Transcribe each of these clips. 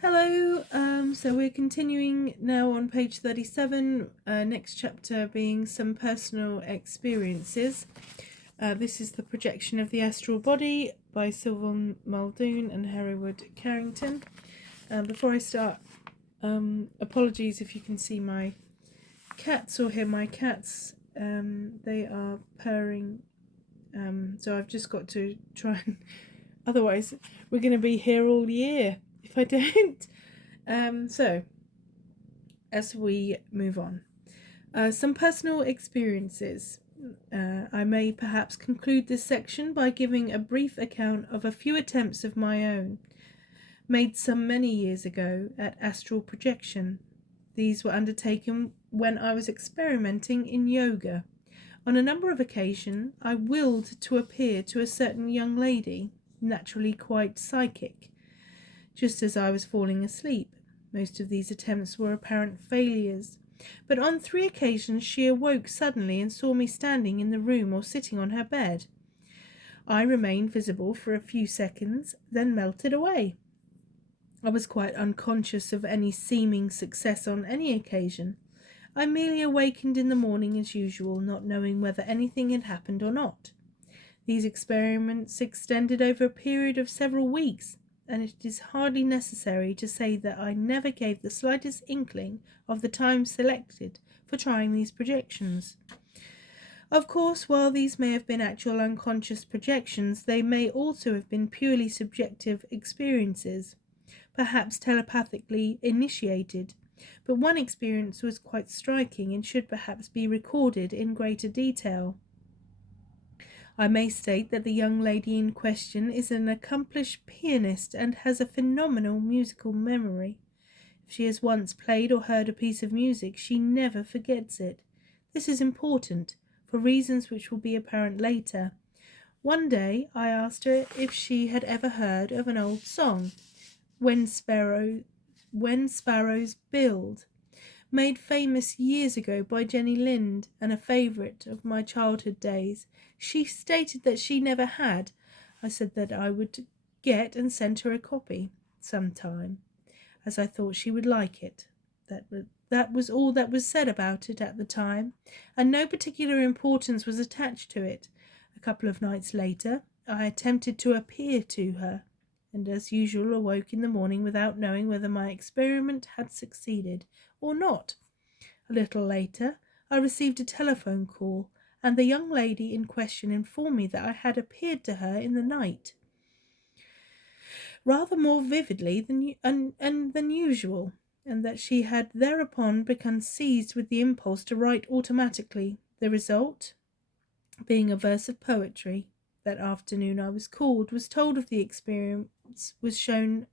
Hello, so we're continuing now on page 37, next chapter being some personal experiences. This is the projection of the astral body by Sylvan, Muldoon and Hereward, Carrington. Before I start, apologies if you can see my cats or hear my cats. They are purring, so I've just got to try and... Otherwise, we're going to be here all year if I don't. So, as we move on, some personal experiences. I may perhaps conclude this section by giving a brief account of a few attempts of my own, made some many years ago at astral projection. These were undertaken when I was experimenting in yoga. On a number of occasions, I willed to appear to a certain young lady, naturally quite psychic, just as I was falling asleep. Most of these attempts were apparent failures, but on 3 occasions she awoke suddenly and saw me standing in the room or sitting on her bed. I remained visible for a few seconds, then melted away. I was quite unconscious of any seeming success on any occasion. I merely awakened in the morning as usual, not knowing whether anything had happened or not. These experiments extended over a period of several weeks, and it is hardly necessary to say that I never gave the slightest inkling of the time selected for trying these projections. Of course, while these may have been actual unconscious projections, they may also have been purely subjective experiences, perhaps telepathically initiated, but one experience was quite striking and should perhaps be recorded in greater detail. I may state that the young lady in question is an accomplished pianist and has a phenomenal musical memory. If she has once played or heard a piece of music, she never forgets it. This is important, for reasons which will be apparent later. One day I asked her if she had ever heard of an old song, When Sparrows Build, made famous years ago by Jenny Lind and a favourite of my childhood days. She stated that she never had. I said that I would get and send her a copy sometime, as I thought she would like it. That was all that was said about it at the time, and no particular importance was attached to it. A couple of nights later, I attempted to appear to her, and as usual awoke in the morning without knowing whether my experiment had succeeded or not. A little later, I received a telephone call, and the young lady in question informed me that I had appeared to her in the night, rather more vividly than usual, and that she had thereupon become seized with the impulse to write automatically, the result being a verse of poetry. That afternoon I was called, was told of the experience, was shown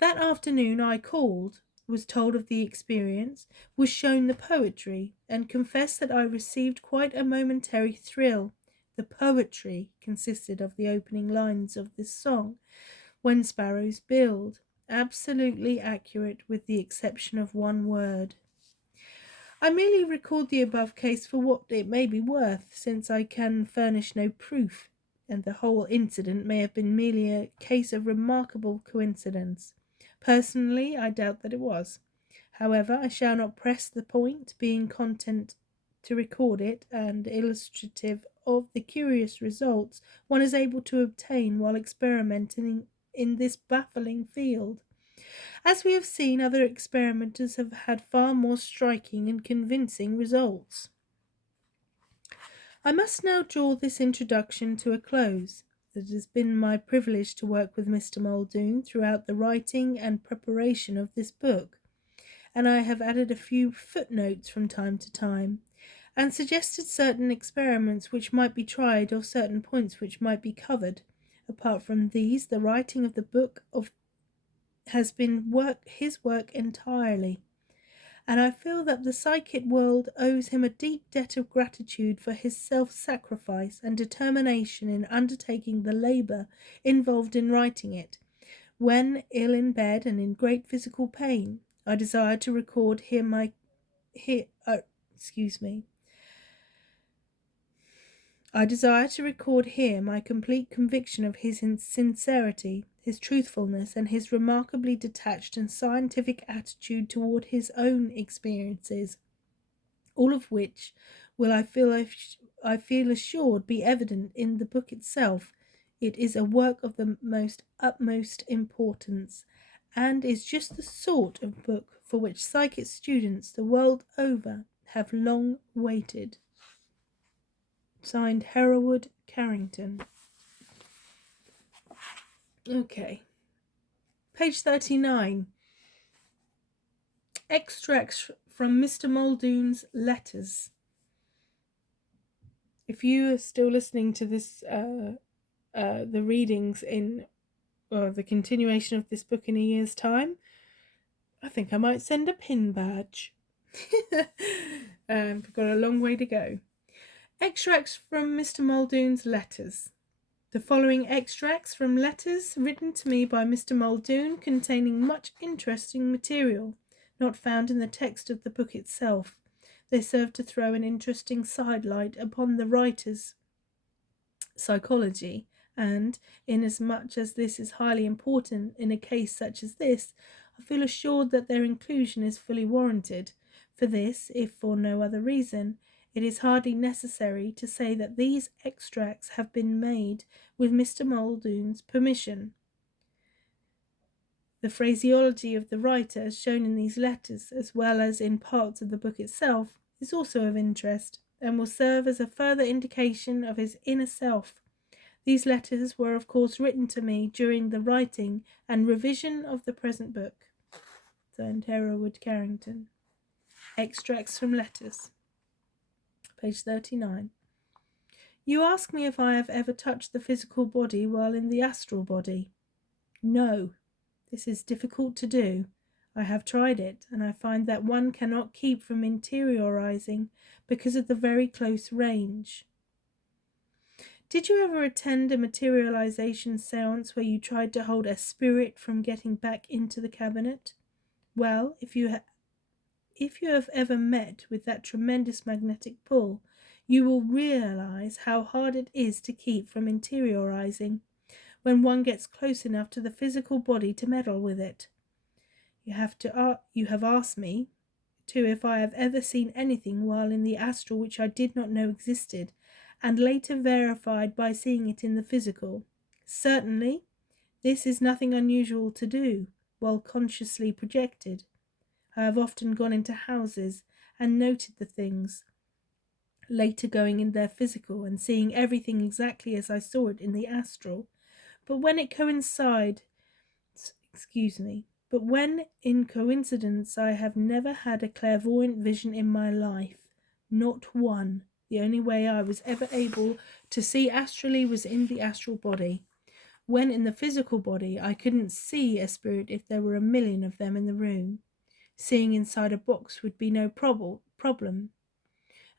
That afternoon I called, was told of the experience, was shown the poetry, and confessed that I received quite a momentary thrill. The poetry consisted of the opening lines of this song, When Sparrows Build, absolutely accurate with the exception of one word. I merely record the above case for what it may be worth, since I can furnish no proof, and the whole incident may have been merely a case of remarkable coincidence. Personally, I doubt that it was. However, I shall not press the point, being content to record it and illustrative of the curious results one is able to obtain while experimenting in this baffling field. As we have seen, other experimenters have had far more striking and convincing results. I must now draw this introduction to a close. It has been my privilege to work with Mr. Muldoon throughout the writing and preparation of this book, and I have added a few footnotes from time to time, and suggested certain experiments which might be tried or certain points which might be covered. Apart from these, the writing of the book has been his work entirely, and I feel that the psychic world owes him a deep debt of gratitude for his self-sacrifice and determination in undertaking the labour involved in writing it. When ill in bed and in great physical pain, I desired to record I desire to record here my complete conviction of his sincerity, his truthfulness, and his remarkably detached and scientific attitude toward his own experiences, all of which will I feel assured be evident in the book itself. It is a work of the utmost importance, and is just the sort of book for which psychic students the world over have long waited. Signed, Hereward, Carrington. Okay. Page 39. Extracts from Mr. Muldoon's letters. If you are still listening to this, the readings in the continuation of this book in a year's time, I think I might send a pin badge. We've got a long way to go. Extracts from Mr. Muldoon's letters. The following extracts from letters written to me by Mr. Muldoon, containing much interesting material not found in the text of the book itself. They serve to throw an interesting sidelight upon the writer's psychology, and, inasmuch as this is highly important in a case such as this, I feel assured that their inclusion is fully warranted. For this, if for no other reason, it is hardly necessary to say that these extracts have been made with Mr. Muldoon's permission. The phraseology of the writer, as shown in these letters, as well as in parts of the book itself, is also of interest, and will serve as a further indication of his inner self. These letters were, of course, written to me during the writing and revision of the present book. Signed, Hereward, Carrington. Extracts from letters. Page 39. You ask me if I have ever touched the physical body while in the astral body. No, this is difficult to do. I have tried it, and I find that one cannot keep from interiorizing because of the very close range. Did you ever attend a materialization seance where you tried to hold a spirit from getting back into the cabinet? Well, if you have ever met with that tremendous magnetic pull, you will realize how hard it is to keep from interiorizing when one gets close enough to the physical body to meddle with it. You have asked me, too, if I have ever seen anything while in the astral which I did not know existed, and later verified by seeing it in the physical. Certainly, this is nothing unusual to do, while consciously projected. I have often gone into houses and noted the things, later going in their physical and seeing everything exactly as I saw it in the astral. But when in coincidence I have never had a clairvoyant vision in my life, not one. The only way I was ever able to see astrally was in the astral body. When in the physical body, I couldn't see a spirit if there were 1,000,000 of them in the room. Seeing inside a box would be no problem,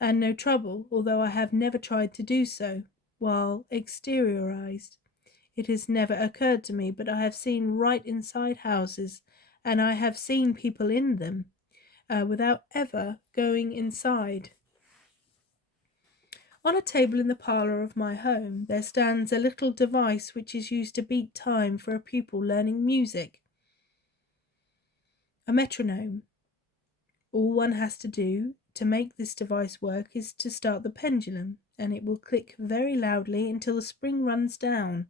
and no trouble, although I have never tried to do so, while exteriorized. It has never occurred to me, but I have seen right inside houses, and I have seen people in them, without ever going inside. On a table in the parlour of my home, there stands a little device which is used to beat time for a pupil learning music. A metronome. All one has to do to make this device work is to start the pendulum, and it will click very loudly until the spring runs down.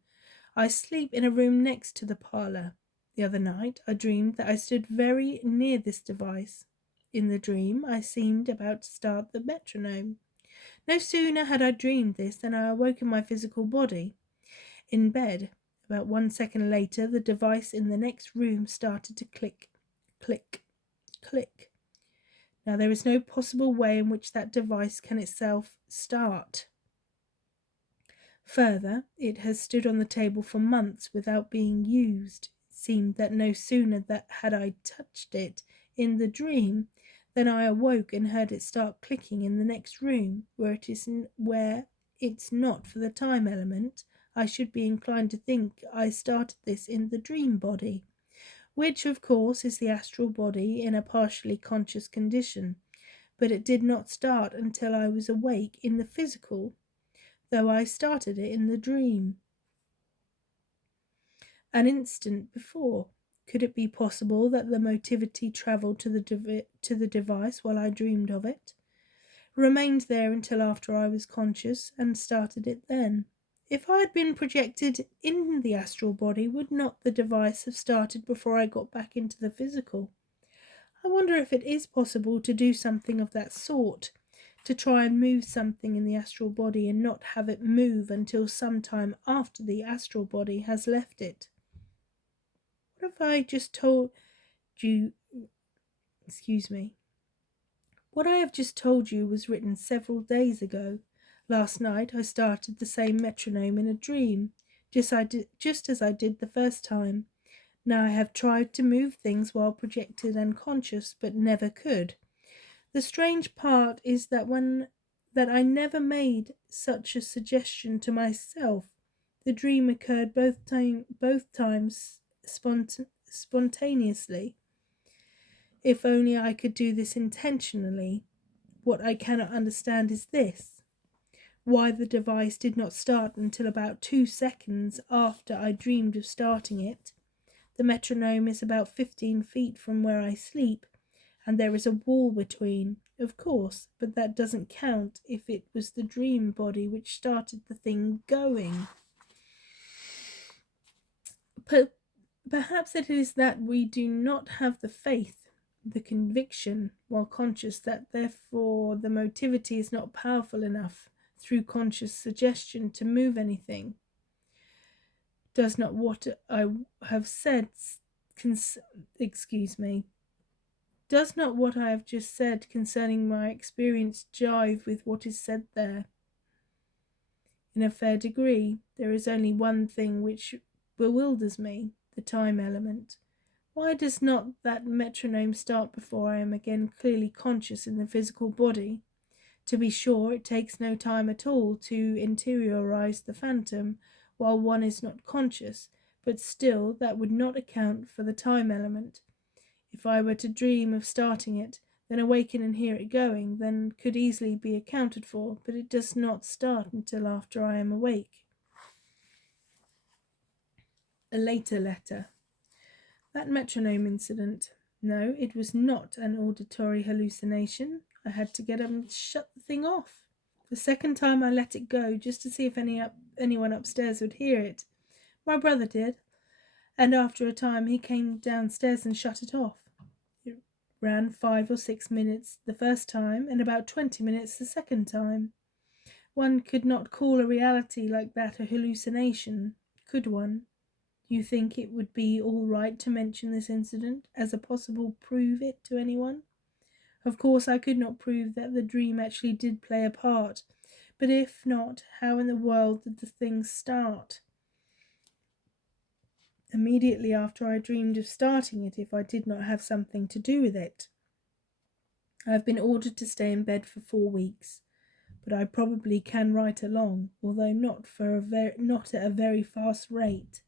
I sleep in a room next to the parlour. The other night I dreamed that I stood very near this device. In the dream I seemed about to start the metronome. No sooner had I dreamed this than I awoke in my physical body. In bed, about 1 second later, the device in the next room started to click, click, click. Now there is no possible way in which that device can itself start. Further, it has stood on the table for months without being used. It seemed that no sooner had I touched it in the dream than I awoke and heard it start clicking in the next room, where it's not for the time element. I should be inclined to think I started this in the dream body, which of course is the astral body in a partially conscious condition, but it did not start until I was awake in the physical. though I started it in the dream an instant before. Could it be possible that the motivity travelled to the device while I dreamed of it, remained there until after I was conscious, and started it then? If I had been projected in the astral body, would not the device have started before I got back into the physical? I wonder if it is possible to do something of that sort, to try and move something in the astral body and not have it move until some time after the astral body has left it. What if I just told you, what I have just told you was written several days ago. Last night I started the same metronome in a dream, just as I did the first time. Now I have tried to move things while projected and conscious, but never could. The strange part is that I never made such a suggestion to myself. The dream occurred both times spontaneously. If only I could do this intentionally. What I cannot understand is this: why the device did not start until about 2 seconds after I dreamed of starting it. The metronome is about 15 feet from where I sleep, and there is a wall between, of course, but that doesn't count if it was the dream body which started the thing going. But perhaps it is that we do not have the faith, the conviction, while conscious, that therefore the motivity is not powerful enough through conscious suggestion to move anything. Does not what I have said Does not what I have just said concerning my experience jive with what is said there? In a fair degree, there is only one thing which bewilders me, the time element. Why does not that metronome start before I am again clearly conscious in the physical body? To be sure, it takes no time at all to interiorize the phantom while one is not conscious, but still that would not account for the time element. If I were to dream of starting it, then awaken and hear it going, then could easily be accounted for, but it does not start until after I am awake. A later letter. That metronome incident. No, it was not an auditory hallucination. I had to get up and shut the thing off. The second time I let it go, just to see if anyone upstairs would hear it. My brother did, and after a time he came downstairs and shut it off. It ran 5 or 6 minutes the first time, and about 20 minutes the second time. One could not call a reality like that a hallucination, could one? Do you think it would be all right to mention this incident as a possible prove it to anyone? Of course, I could not prove that the dream actually did play a part, but if not, how in the world did the thing start? Immediately after I dreamed of starting it, if I did not have something to do with it. I have been ordered to stay in bed for 4 weeks, but I probably can write along, although not at a very fast rate.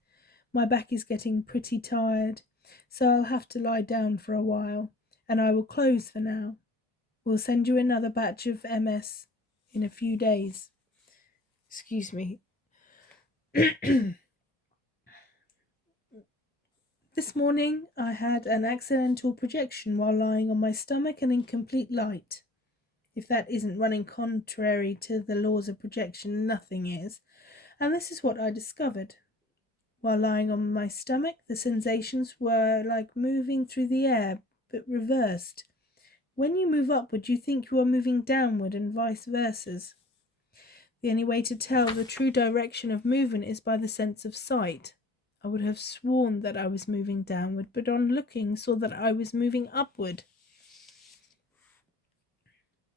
My back is getting pretty tired, so I'll have to lie down for a while, and I will close for now. We'll send you another batch of MS in a few days. Excuse me. This morning I had an accidental projection while lying on my stomach and in complete light. If that isn't running contrary to the laws of projection, nothing is. And this is what I discovered. While lying on my stomach, the sensations were like moving through the air, but reversed. When you move upward, you think you are moving downward, and vice versa. The only way to tell the true direction of movement is by the sense of sight. I would have sworn that I was moving downward, but on looking saw that I was moving upward.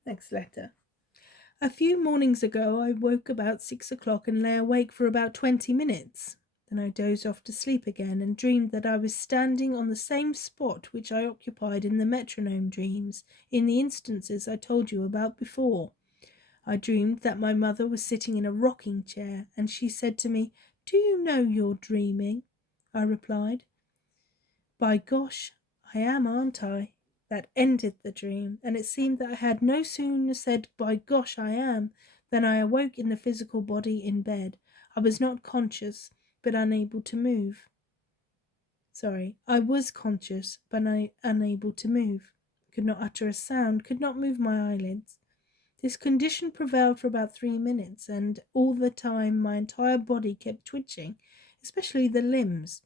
Next letter. A few mornings ago I woke about 6 o'clock and lay awake for about 20 minutes. Then I dozed off to sleep again and dreamed that I was standing on the same spot which I occupied in the metronome dreams, in the instances I told you about before. I dreamed that my mother was sitting in a rocking chair, and she said to me, "Do you know you're dreaming?" I replied, "By gosh, I am, aren't I?" That ended the dream, and it seemed that I had no sooner said, "By gosh, I am," Then I awoke in the physical body in bed. I was not conscious, but unable to move. I was conscious, but unable to move. Could not utter a sound, could not move my eyelids. This condition prevailed for about 3 minutes, and all the time my entire body kept twitching, especially the limbs.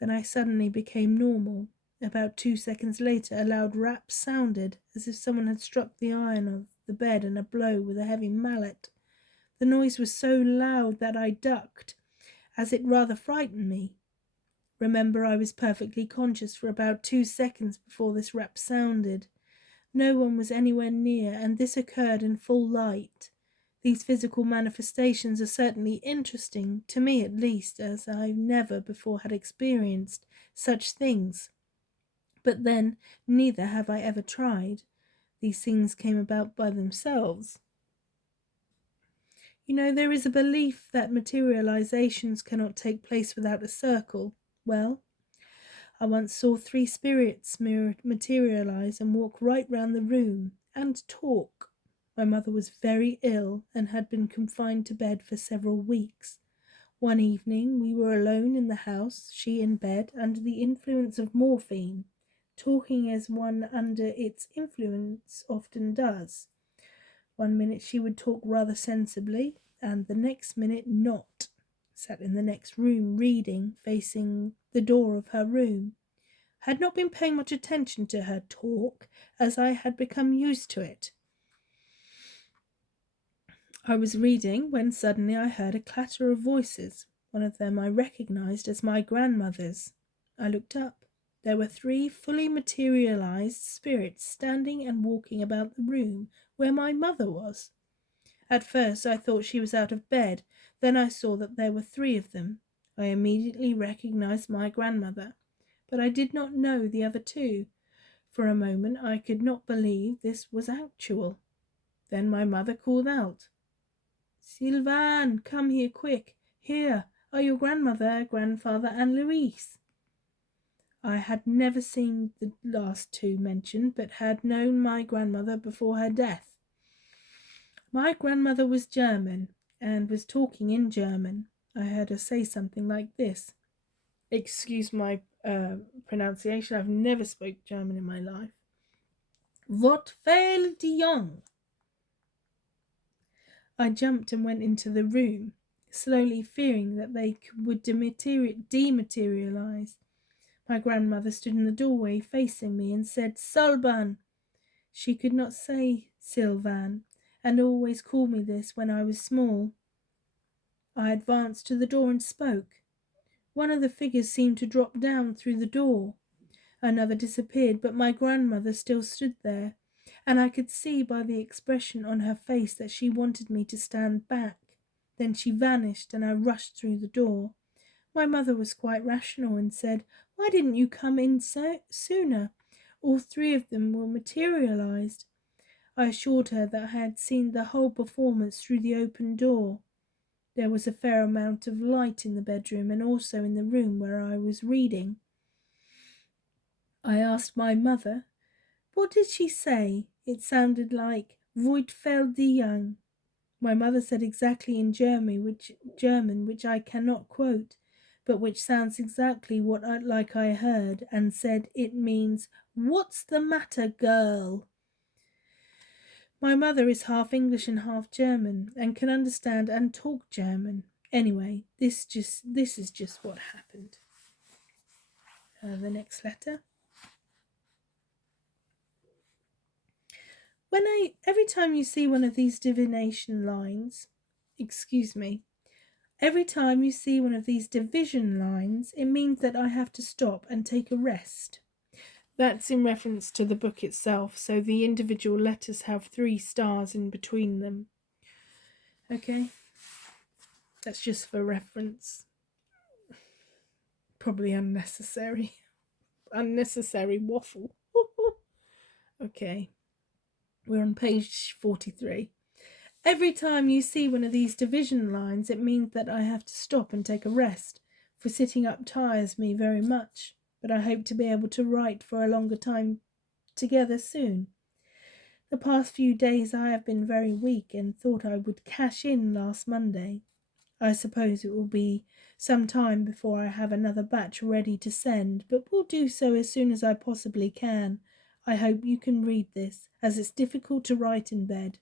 Then I suddenly became normal. About 2 seconds later, a loud rap sounded, as if someone had struck the iron of the bed in a blow with a heavy mallet. The noise was so loud that I ducked, as it rather frightened me. Remember, I was perfectly conscious for about 2 seconds before this rap sounded. No one was anywhere near, and this occurred in full light. These physical manifestations are certainly interesting, to me at least, as I never before had experienced such things. But then, neither have I ever tried. These things came about by themselves. You know, there is a belief that materializations cannot take place without a circle. Well, I once saw 3 spirits materialize and walk right round the room and talk. My mother was very ill and had been confined to bed for several weeks. One evening we were alone in the house, she in bed, under the influence of morphine, talking as one under its influence often does. 1 minute she would talk rather sensibly, and the next minute not. Sat in the next room reading, facing the door of her room. Had not been paying much attention to her talk, as I had become used to it. I was reading when suddenly I heard a clatter of voices. One of them I recognized as my grandmother's. I looked up. There were 3 fully materialized spirits standing and walking about the room where my mother was. At first I thought she was out of bed. Then I saw that there were 3 of them. I immediately recognized my grandmother, but I did not know the other 2. For a moment I could not believe this was actual. Then my mother called out, "Sylvan, come here quick. Here are your grandmother, grandfather, and Louise." I had never seen the last 2 mentioned, but had known my grandmother before her death. My grandmother was German, and was talking in German. I heard her say something like this. Excuse my pronunciation, I've never spoke German in my life. "What fail die Jung?" I jumped and went into the room, slowly fearing that they would dematerialize. My grandmother stood in the doorway facing me and said, "Sylvan." She could not say Sylvan, and always called me this when I was small. I advanced to the door and spoke. One of the figures seemed to drop down through the door. Another disappeared, but my grandmother still stood there, and I could see by the expression on her face that she wanted me to stand back. Then she vanished, and I rushed through the door. My mother was quite rational and said, "Why didn't you come in sooner? All 3 of them were materialized." I assured her that I had seen the whole performance through the open door. There was a fair amount of light in the bedroom and also in the room where I was reading. I asked my mother, "What did she say?" It sounded like "Voit fell die Jung." My mother said exactly in German, which I cannot quote, but which sounds exactly like I heard, and said it means, "What's the matter, girl?" My mother is half English and half German, and can understand and talk German. Anyway, this is just what happened. The next letter. Every time you see one of these divination lines, every time you see one of these division lines, it means that I have to stop and take a rest. That's in reference to the book itself, so the individual letters have 3 stars in between them. Okay? That's just for reference. Probably unnecessary. Unnecessary waffle. Okay. We're on page 43. Every time you see one of these division lines, it means that I have to stop and take a rest, for sitting up tires me very much, but I hope to be able to write for a longer time together soon. The past few days I have been very weak and thought I would cash in last Monday. I suppose it will be some time before I have another batch ready to send, but will do so as soon as I possibly can. I hope you can read this, as it's difficult to write in bed.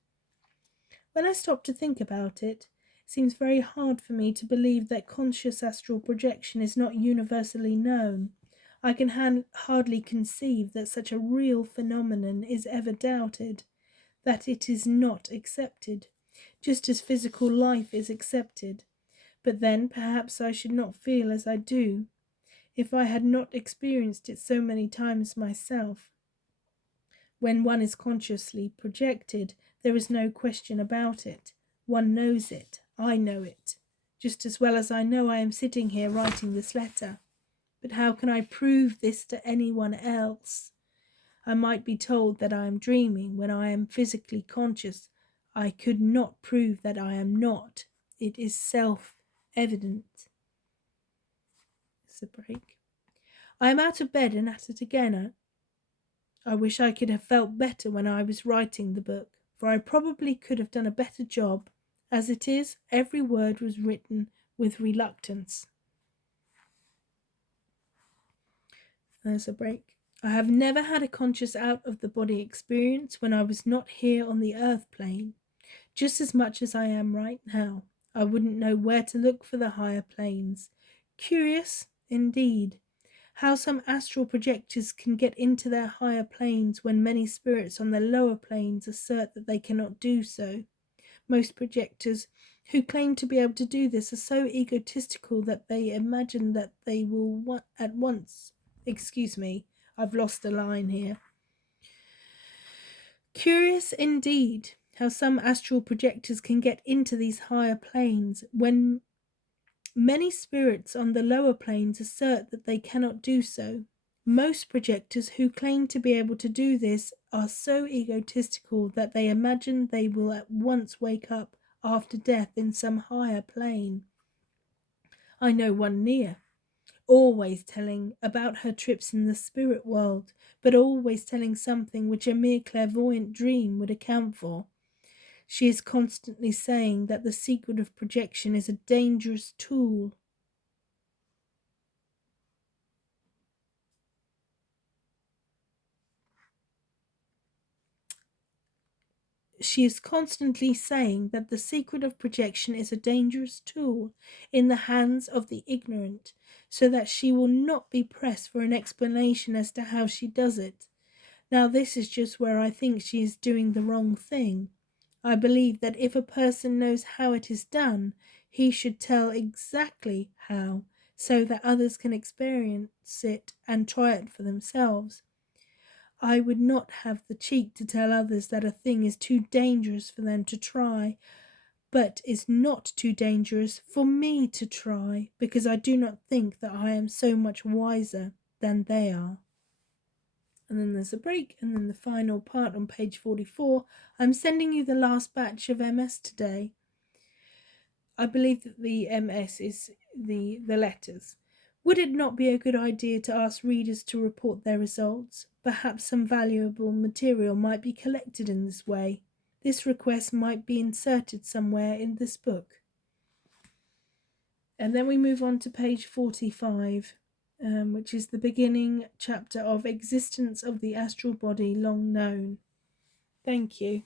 When I stop to think about it, it seems very hard for me to believe that conscious astral projection is not universally known. I can hardly conceive that such a real phenomenon is ever doubted, that it is not accepted, just as physical life is accepted. But then perhaps I should not feel as I do, if I had not experienced it so many times myself. When one is consciously projected, there is no question about it. One knows it. I know it, just as well as I know I am sitting here writing this letter. But how can I prove this to anyone else? I might be told that I am dreaming when I am physically conscious. I could not prove that I am not. It is self-evident. It's a break. I am out of bed and at it again. I wish I could have felt better when I was writing the book, for I probably could have done a better job. As it is, every word was written with reluctance. There's a break. I have never had a conscious out-of-the-body experience when I was not here on the earth plane, just as much as I am right now. I wouldn't know where to look for the higher planes. Curious, indeed, how some astral projectors can get into their higher planes when many spirits on the lower planes assert that they cannot do so. Most projectors who claim to be able to do this are so egotistical that they imagine that they will at once... Excuse me, I've lost a line here. Curious indeed how some astral projectors can get into these higher planes when many spirits on the lower planes assert that they cannot do so. Most projectors who claim to be able to do this are so egotistical that they imagine they will at once wake up after death in some higher plane. I know one near, always telling about her trips in the spirit world, but always telling something which a mere clairvoyant dream would account for. She is constantly saying that the secret of projection is a dangerous tool. She is constantly saying that the secret of projection is a dangerous tool in the hands of the ignorant, so that she will not be pressed for an explanation as to how she does it. Now this is just where I think she is doing the wrong thing. I believe that if a person knows how it is done, he should tell exactly how, so that others can experience it and try it for themselves. I would not have the cheek to tell others that a thing is too dangerous for them to try, but is not too dangerous for me to try, because I do not think that I am so much wiser than they are. And then there's a break, and then the final part on page 44. I'm sending you the last batch of MS today. I believe that the MS is the letters. Would it not be a good idea to ask readers to report their results? Perhaps some valuable material might be collected in this way. This request might be inserted somewhere in this book. And then we move on to page 45, which is the beginning chapter of Existence of the Astral Body Long Known. Thank you.